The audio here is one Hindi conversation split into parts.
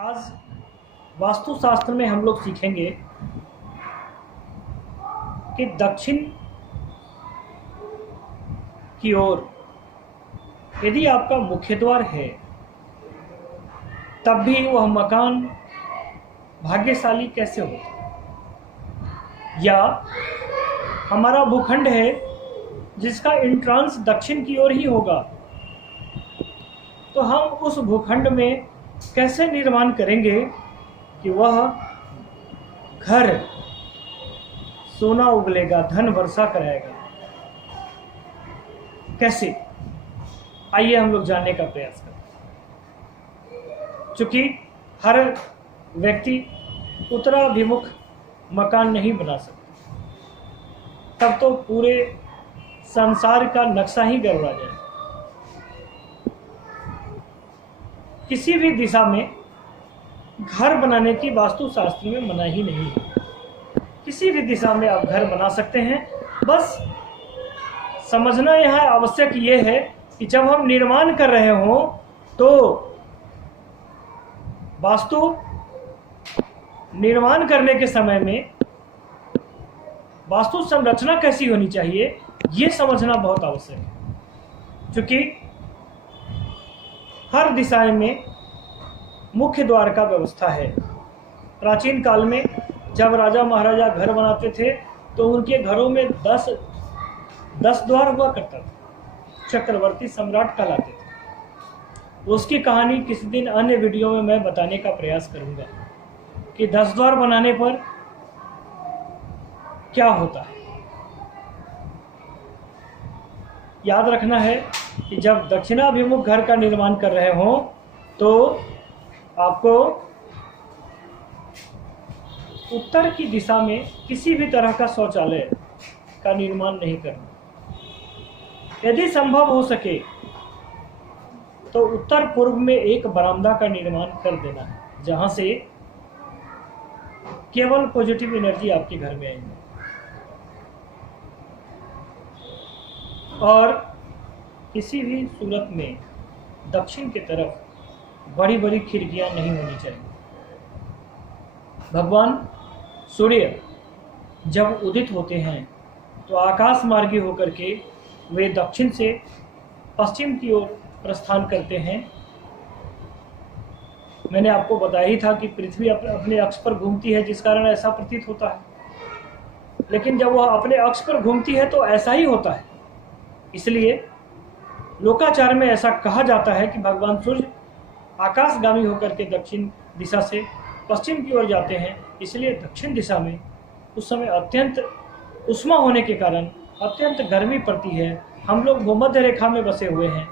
आज वास्तुशास्त्र में हम लोग सीखेंगे कि दक्षिण की ओर यदि आपका मुख्य द्वार है तब भी वह मकान भाग्यशाली कैसे होता है। या हमारा भूखंड है जिसका एंट्रेंस दक्षिण की ओर ही होगा, तो हम उस भूखंड में कैसे निर्माण करेंगे कि वह घर सोना उगलेगा, धन वर्षा कराएगा। कैसे, आइए हम लोग जानने का प्रयास करें। चूंकि हर व्यक्ति उत्तराभिमुख मकान नहीं बना सकता, तब तो पूरे संसार का नक्शा ही गड़बड़ा जाए। किसी भी दिशा में घर बनाने की वास्तुशास्त्र में मनाही नहीं है। किसी भी दिशा में आप घर बना सकते हैं। बस समझना यहाँ आवश्यक ये है कि जब हम निर्माण कर रहे हों तो वास्तु निर्माण करने के समय में वास्तु संरचना कैसी होनी चाहिए, ये समझना बहुत आवश्यक है। क्योंकि हर दिशा में मुख्य द्वार का व्यवस्था है। प्राचीन काल में जब राजा महाराजा घर बनाते थे तो उनके घरों में 10 द्वार हुआ करता था। चक्रवर्ती सम्राट कहलाते थे। उसकी कहानी किसी दिन अन्य वीडियो में मैं बताने का प्रयास करूंगा कि 10 द्वार बनाने पर क्या होता है। याद रखना है कि जब दक्षिणाभिमुख घर का निर्माण कर रहे हों तो आपको उत्तर की दिशा में किसी भी तरह का शौचालय का निर्माण नहीं करना। यदि संभव हो सके तो उत्तर पूर्व में एक बरामदा का निर्माण कर देना है, जहां से केवल पॉजिटिव एनर्जी आपके घर में आएगी। और किसी भी सूरत में दक्षिण की तरफ बड़ी बड़ी खिड़कियां नहीं होनी चाहिए। भगवान सूर्य जब उदित होते हैं तो आकाश मार्गी होकर के वे दक्षिण से पश्चिम की ओर प्रस्थान करते हैं। मैंने आपको बताया ही था कि पृथ्वी अपने अक्ष पर घूमती है, जिस कारण ऐसा प्रतीत होता है। लेकिन जब वह अपने अक्ष पर घूमती है तो ऐसा ही होता है। इसलिए लोकाचार में ऐसा कहा जाता है कि भगवान सूर्य आकाशगामी होकर के दक्षिण दिशा से पश्चिम की ओर जाते हैं। इसलिए दक्षिण दिशा में उस समय अत्यंत उष्मा होने के कारण अत्यंत गर्मी पड़ती है। हम लोग भूमध्य रेखा में बसे हुए हैं।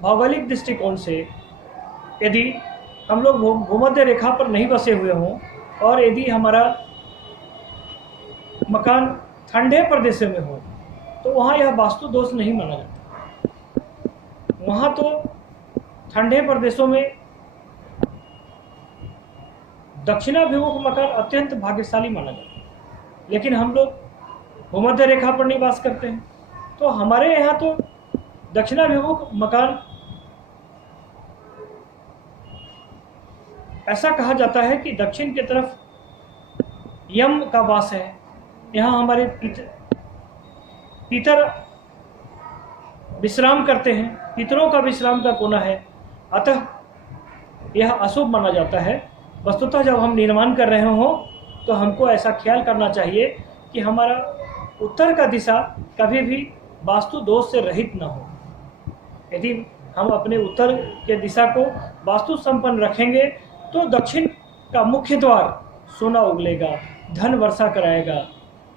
भौगोलिक दृष्टिकोण से यदि हम लोग भूमध्य रेखा पर नहीं बसे हुए हों और यदि हमारा मकान ठंडे प्रदेशों में हो तो वहाँ यह वास्तु दोष नहीं माना जाता। वहाँ तो ठंडे प्रदेशों में दक्षिणाभिमुख मकान अत्यंत भाग्यशाली माना जाता है। लेकिन हम लोग भूमध्य रेखा पर निवास करते हैं, तो हमारे यहाँ तो दक्षिणाभिमुख मकान ऐसा कहा जाता है कि दक्षिण की तरफ यम का वास है। यहाँ हमारे पितर विश्राम करते हैं, पितरों का विश्राम का कोना है। अतः यह अशुभ माना जाता है। वस्तुतः जब हम निर्माण कर रहे हों तो हमको ऐसा ख्याल करना चाहिए कि हमारा उत्तर का दिशा कभी भी वास्तु दोष से रहित न हो। यदि हम अपने उत्तर के दिशा को वास्तु संपन्न रखेंगे तो दक्षिण का मुख्य द्वार सोना उगलेगा, धन वर्षा कराएगा।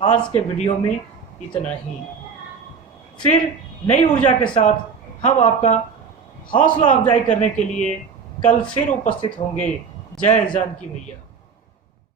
आज के वीडियो में इतना ही। फिर नई ऊर्जा के साथ हम आपका हौसला अफजाई करने के लिए कल फिर उपस्थित होंगे। जय जानकी मैया।